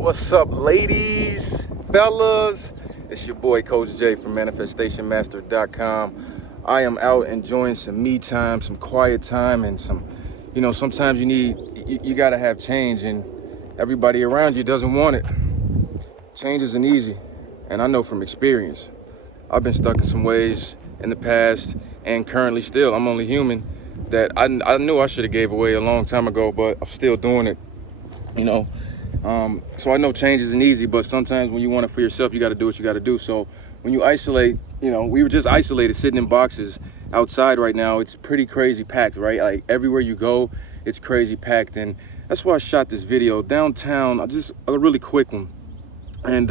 What's up, ladies, fellas? It's your boy Coach J from ManifestationMaster.com. I am out enjoying some me time, some quiet time, and sometimes you gotta have change, and everybody around you doesn't want it. Change isn't easy, and I know from experience. I've been stuck in some ways in the past, and currently still. I'm only human. That I knew I should have gave away a long time ago, but I'm still doing it. So I know change isn't easy, but sometimes when you want it for yourself, you got to do what you got to do. So when you isolate, we were just isolated, sitting in boxes outside right now. It's pretty crazy packed, right? Like everywhere you go, it's crazy packed. And that's why I shot this video downtown, just a really quick one. And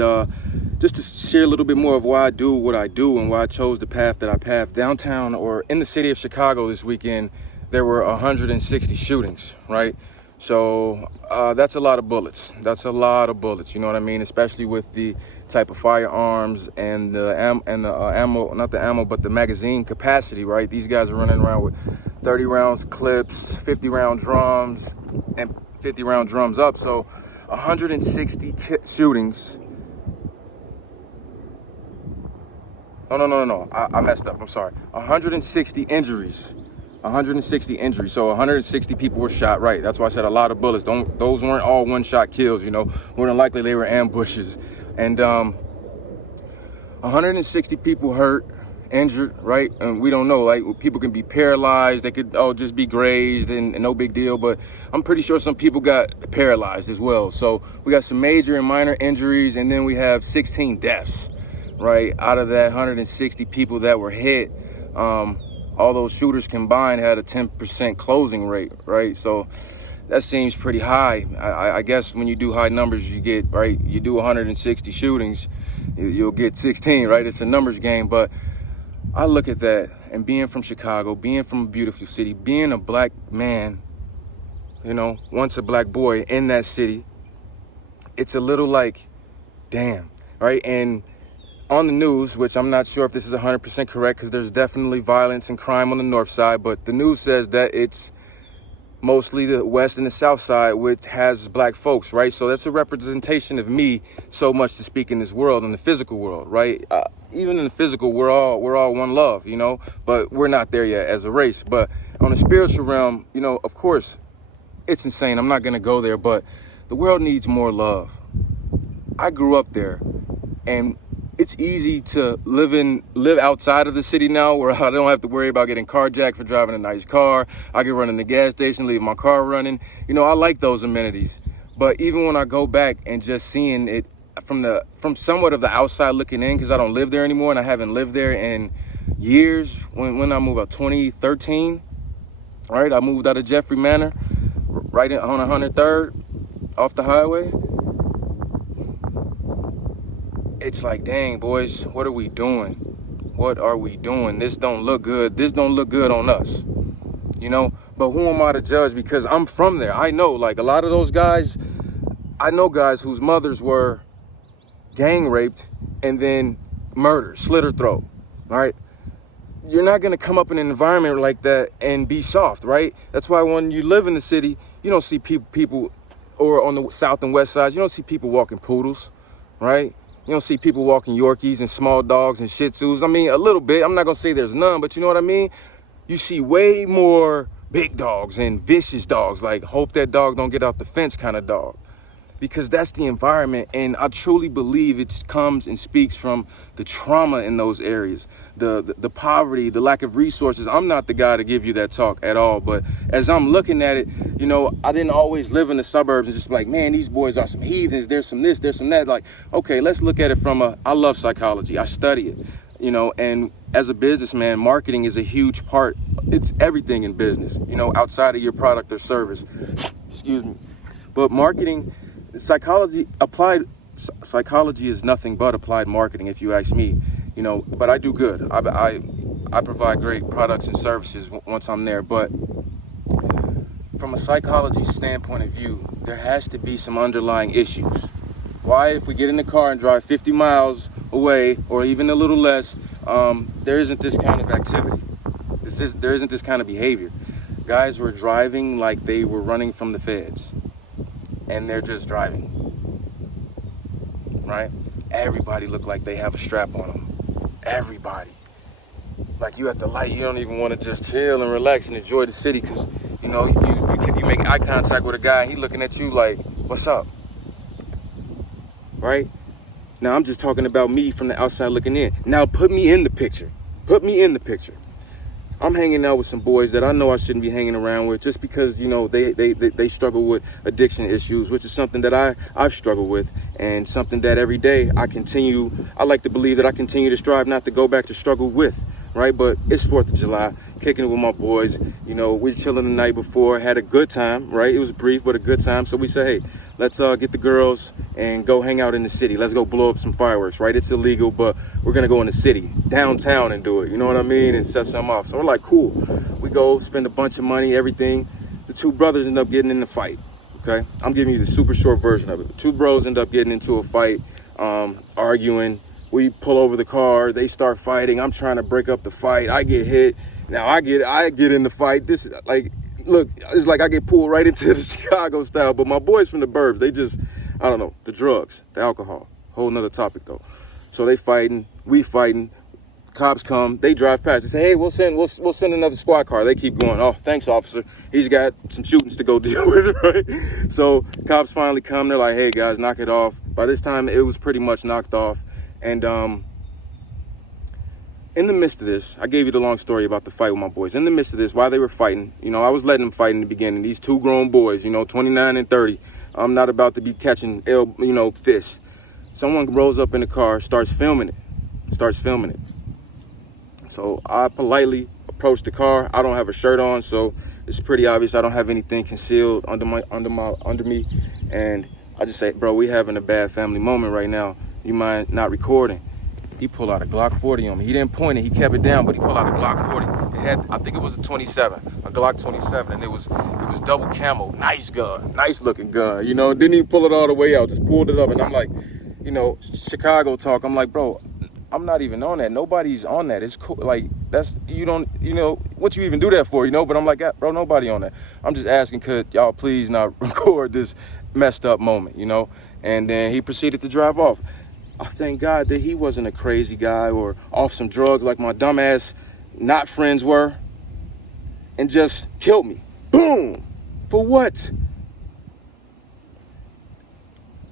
just to share a little bit more of why I do what I do and why I chose the path that I path. Downtown, or in the city of Chicago this weekend, there were 160 shootings, right? So that's a lot of bullets. That's a lot of bullets, you know what I mean? Especially with the type of firearms and the ammo, not the ammo, but the magazine capacity, right? These guys are running around with 30 rounds clips, 50 round drums, and 50 round drums up. So 160 shootings. No. I messed up. I'm sorry. 160 injuries. 160 injuries. So 160 people were shot, right? That's why I said a lot of bullets. Those weren't all one-shot kills, More than likely they were ambushes. And 160 people hurt, injured, right? And we don't know, like, people can be paralyzed. They could just be grazed and no big deal. But I'm pretty sure some people got paralyzed as well. So we got some major and minor injuries, and then we have 16 deaths, right? Out of that 160 people that were hit, all those shooters combined had a 10% closing rate, right? So that seems pretty high. I guess when you do high numbers, you get, right? You do 160 shootings, you'll get 16, right? It's a numbers game. But I look at that, and being from Chicago, being from a beautiful city, being a black man, once a black boy in that city, it's a little like, damn, right? And on the news, which I'm not sure if this is 100% correct, because there's definitely violence and crime on the north side, but the news says that it's mostly the west and the south side, which has black folks, right? So that's a representation of me, so much to speak in this world, in the physical world, right? Even in the physical, we're all one love, but we're not there yet as a race. But on the spiritual realm, of course, it's insane. I'm not going to go there, but the world needs more love. I grew up there, and it's easy to live outside of the city now, where I don't have to worry about getting carjacked for driving a nice car. I can run in the gas station, leave my car running. I like those amenities. But even when I go back and just seeing it from somewhat of the outside looking in, because I don't live there anymore and I haven't lived there in years. When I moved out, 2013, right? I moved out of Jeffrey Manor, right on 103rd, off the highway. It's like, dang, boys, what are we doing? What are we doing? This don't look good. This don't look good on us, But who am I to judge? Because I'm from there. I know, like, a lot of those guys, I know guys whose mothers were gang raped and then murdered, slit her throat, right? You're not going to come up in an environment like that and be soft, right? That's why when you live in the city, you don't see people, or on the south and west sides, you don't see people walking poodles, right? You don't see people walking Yorkies and small dogs and Shih Tzus. I mean, a little bit. I'm not going to say there's none, but you know what I mean? You see way more big dogs and vicious dogs, like hope that dog don't get off the fence kind of dog. Because that's the environment, and I truly believe it comes and speaks from the trauma in those areas, the poverty, the lack of resources. I'm not the guy to give you that talk at all, but as I'm looking at it, I didn't always live in the suburbs and just like, man, these boys are some heathens, there's some this, there's some that. Like, okay, let's look at it I love psychology, I study it, and as a businessman, marketing is a huge part. It's everything in business, outside of your product or service. Excuse me. But marketing, psychology is nothing but applied marketing, if you ask me, but I do good. I provide great products and services once I'm there. But from a psychology standpoint of view, there has to be some underlying issues. Why, if we get in the car and drive 50 miles away, or even a little less, there isn't this kind of activity. There isn't this kind of behavior. Guys were driving like they were running from the feds, and they're just driving. right? Everybody look like they have a strap on them. Everybody. Like you at the light, you don't even want to just chill and relax and enjoy the city because, you know, you make eye contact with a guy and he looking at you like, what's up? Right? Now, I'm just talking about me from the outside looking in. Now, put me in the picture. Put me in the picture. I'm hanging out with some boys that I know I shouldn't be hanging around with just because, you know, they struggle with addiction issues, which is something that I've struggled with and something that every day I like to believe that I continue to strive not to go back to struggle with, right? But it's 4th of July, kicking it with my boys. You know, we were chilling the night before, had a good time, right? It was brief, but a good time. So we said, hey, let's get the girls and go hang out in the city. Let's go blow up some fireworks, right? It's illegal, but we're going to go in the city, downtown and do it. You know what I mean? And set something off. So we're like, cool. We go spend a bunch of money, everything. The two brothers end up getting in the fight, okay? I'm giving you the super short version of it. The two bros end up getting into a fight, arguing. We pull over the car. They start fighting. I'm trying to break up the fight. I get hit. Now I get in the fight. This is like, look, it's like I get pulled right into the Chicago style, but my boys from the burbs, they just, I don't know, the drugs, the alcohol, whole nother topic though. So they fighting, we fighting, cops come, they drive past, they say, hey, we'll send another squad car. They keep going, oh, thanks, officer. He's got some shootings to go deal with, right? So cops finally come, they're like, hey guys, knock it off. By this time, it was pretty much knocked off. And in the midst of this, I gave you the long story about the fight with my boys. In the midst of this, while they were fighting, you know, I was letting them fight in the beginning. These two grown boys, you know, 29 and 30. I'm not about to be catching, fists. Someone rolls up in the car, starts filming it. So I politely approach the car. I don't have a shirt on, so it's pretty obvious I don't have anything concealed under me. And I just say, bro, we having a bad family moment right now. You mind not recording? He pulled out a Glock 40 on me. He didn't point it, he kept it down, but he pulled out a Glock 40. It had, I think it was a 27, a Glock 27, and it was double camo. Nice gun, nice looking gun. You know, didn't even pull it all the way out, just pulled it up. And I'm like, you know, Chicago talk. I'm like, bro, I'm not even on that. Nobody's on that. It's cool. Like, that's, you don't, you know, what you even do that for, you know? But I'm like, bro, nobody on that. I'm just asking, could y'all please not record this messed up moment, you know? And then he proceeded to drive off. I thank God that he wasn't a crazy guy or off some drugs like my dumbass not friends were and just killed me. Boom! For what?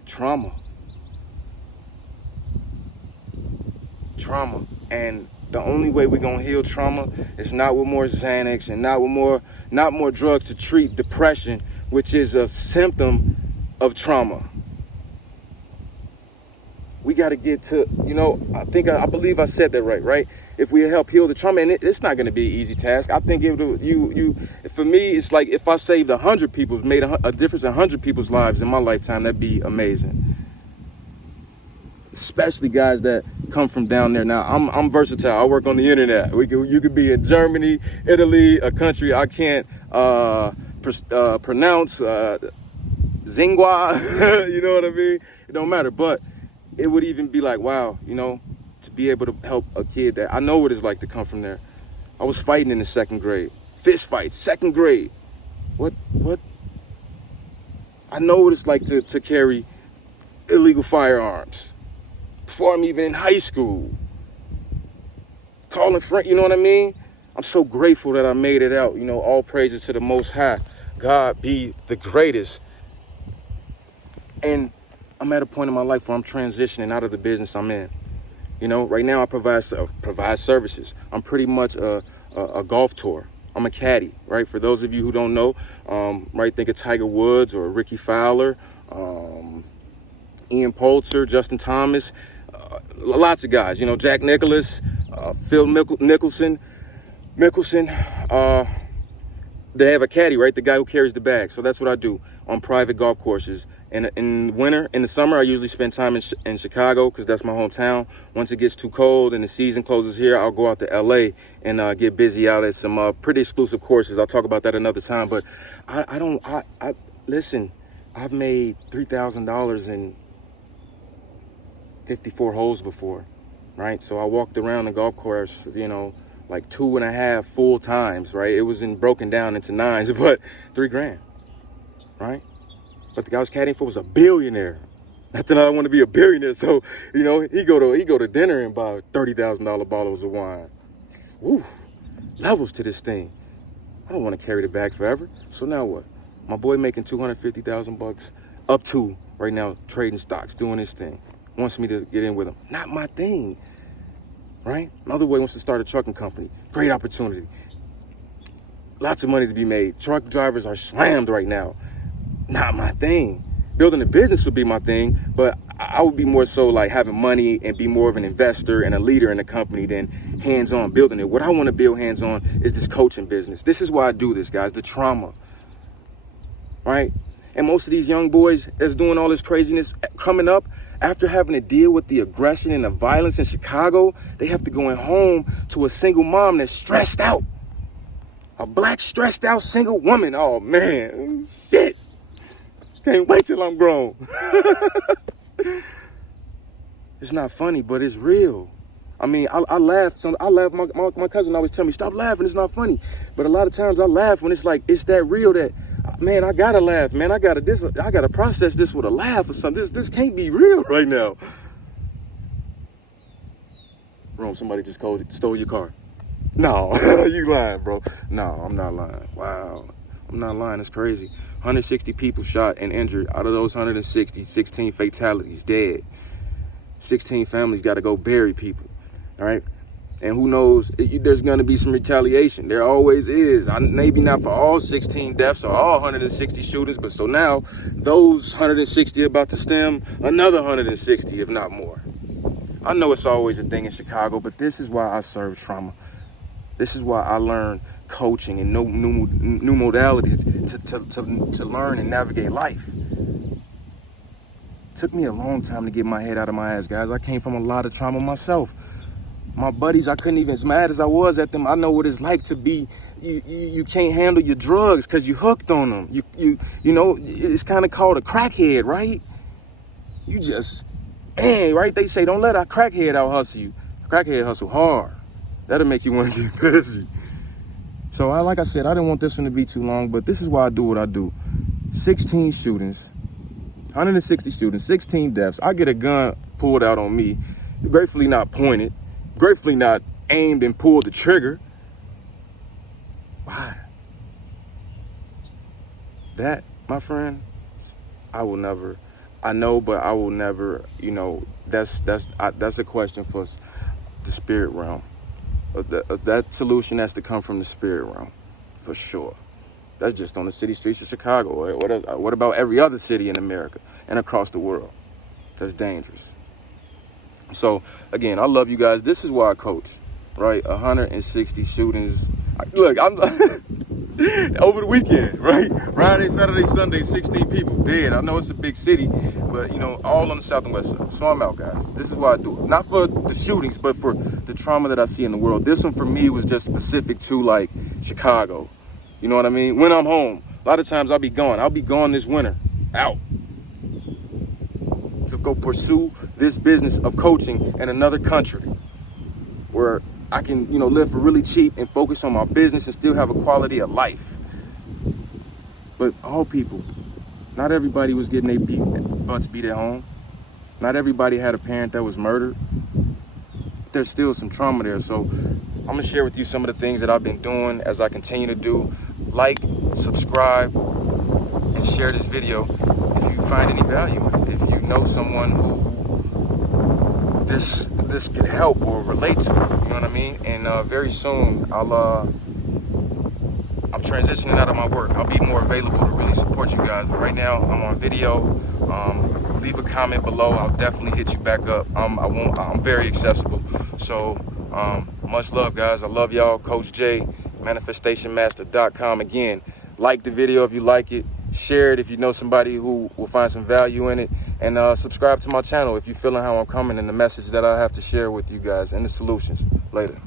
Trauma. And the only way we're gonna heal trauma is not with more Xanax and not more drugs to treat depression, which is a symptom of trauma. We got to get to, you know, I believe I said that right? If we help heal the trauma, and it's not going to be an easy task. I think for me, it's like if I saved 100 people, made a difference in 100 people's lives in my lifetime, that'd be amazing. Especially guys that come from down there. Now, I'm versatile. I work on the internet. You could be in Germany, Italy, a country I can't pronounce, Zingwa, you know what I mean? It don't matter, but it would even be like, wow, you know, to be able to help a kid that I know what it's like to come from there. I was fighting in the 2nd grade. Fist fights, 2nd grade. What? I know what it's like to carry illegal firearms. Before I'm even in high school. Calling friends, you know what I mean? I'm so grateful that I made it out. You know, all praises to the Most High. God be the greatest. And I'm at a point in my life where I'm transitioning out of the business I'm in. You know, right now I provide services. I'm pretty much a golf tour. I'm a caddy, right? For those of you who don't know, right, think of Tiger Woods or Ricky Fowler, Ian Poulter, Justin Thomas, lots of guys. You know, Jack Nicklaus, Phil Mickelson. They have a caddy, right? The guy who carries the bag. So that's what I do on private golf courses. And in winter, in the summer, I usually spend time in Chicago because that's my hometown. Once it gets too cold and the season closes here, I'll go out to LA and get busy out at some pretty exclusive courses. I'll talk about that another time. But listen, I've made $3,000 in 54 holes before, right? So I walked around the golf course, you know, like 2.5 full times, right? It was broken down into 9s, but $3 grand, right? But the guy I was caddying for was a billionaire. Not that I want to be a billionaire. So, you know, he go to dinner and buy $30,000 bottles of wine. Woo, levels to this thing. I don't want to carry the bag forever. So now what? My boy making $250,000 up to right now, trading stocks, doing his thing. Wants me to get in with him. Not my thing, right? Another boy wants to start a trucking company. Great opportunity. Lots of money to be made. Truck drivers are slammed right now. Not my thing. Building a business would be my thing, but I would be more so like having money and be more of an investor and a leader in the company than hands-on building it. What I want to build hands-on is this coaching business. This is why I do this, guys, the trauma, right? And most of these young boys that's doing all this craziness coming up, after having to deal with the aggression and the violence in Chicago, they have to go in home to a single mom that's stressed out. A black stressed out single woman. Oh man, shit. Can't wait till I'm grown. It's not funny, but it's real. I mean, I laugh. I laugh. My cousin always tell me, stop laughing. It's not funny. But a lot of times I laugh when it's like, it's that real that, man, I gotta laugh, man. I gotta process this with a laugh or something. This can't be real right now. Rome, somebody just stole your car. No, you lying, bro. No, I'm not lying. Wow. I'm not lying. It's crazy. 160 people shot and injured. Out of those 160, 16 fatalities, dead. 16 families got to go bury people. All right. And who knows, there's going to be some retaliation. There always is. Maybe not for all 16 deaths or all 160 shootings, but so now those 160 are about to stem another 160, if not more. I know it's always a thing in Chicago, but this is why I serve trauma. This is why I learn coaching and new modalities to learn and navigate life. It took me a long time to get my head out of my ass, guys. I came from a lot of trauma myself. My buddies, I couldn't even, as mad as I was at them, I know what it's like to be, you can't handle your drugs because you hooked on them. You know, it's kind of called a crackhead, right? You just, man, right? They say, don't let a crackhead out hustle you. A crackhead hustle hard. That'll make you want to get busy. So like I said, I didn't want this one to be too long, but this is why I do what I do. 16 shootings, 160 shootings, 16 deaths. I get a gun pulled out on me, gratefully not pointed, gratefully not aimed and pulled the trigger. Why? That, my friend, I will never, I know, but I will never, you know, that's a question for the spirit realm. That solution has to come from the spirit realm, for sure. That's just on the city streets of Chicago. What about every other city in America and across the world? That's dangerous. So, again, I love you guys. This is why I coach, right? 160 shootings. Look, I'm over the weekend, right? Friday, Saturday, Sunday, 16 people dead. I know it's a big city, but, you know, all on the south and west side. So I'm out, guys. This is why I do it. Not for the shootings, but for the trauma that I see in the world. This one, for me, was just specific to, like, Chicago. You know what I mean? When I'm home, a lot of times I'll be gone. I'll be gone this winter, out, to go pursue this business of coaching in another country where I can, you know, live for really cheap and focus on my business and still have a quality of life. But all people, not everybody was getting their butts beat at home. Not everybody had a parent that was murdered. There's still some trauma there. So I'm gonna share with you some of the things that I've been doing as I continue to do. Like, subscribe, and share this video if you find any value in it. If you know someone who this could help or relate to, you know what I mean? And very soon I'm transitioning out of my work. I'll be more available to really support you guys. But right now I'm on video. Leave a comment below. I'll definitely hit you back up. I'm very accessible. So much love, guys. I love y'all. Coach J, manifestationmaster.com. Again, like the video if you like it. Share it if you know somebody who will find some value in it. And subscribe to my channel if you're feeling how I'm coming and the message that I have to share with you guys and the solutions. Later.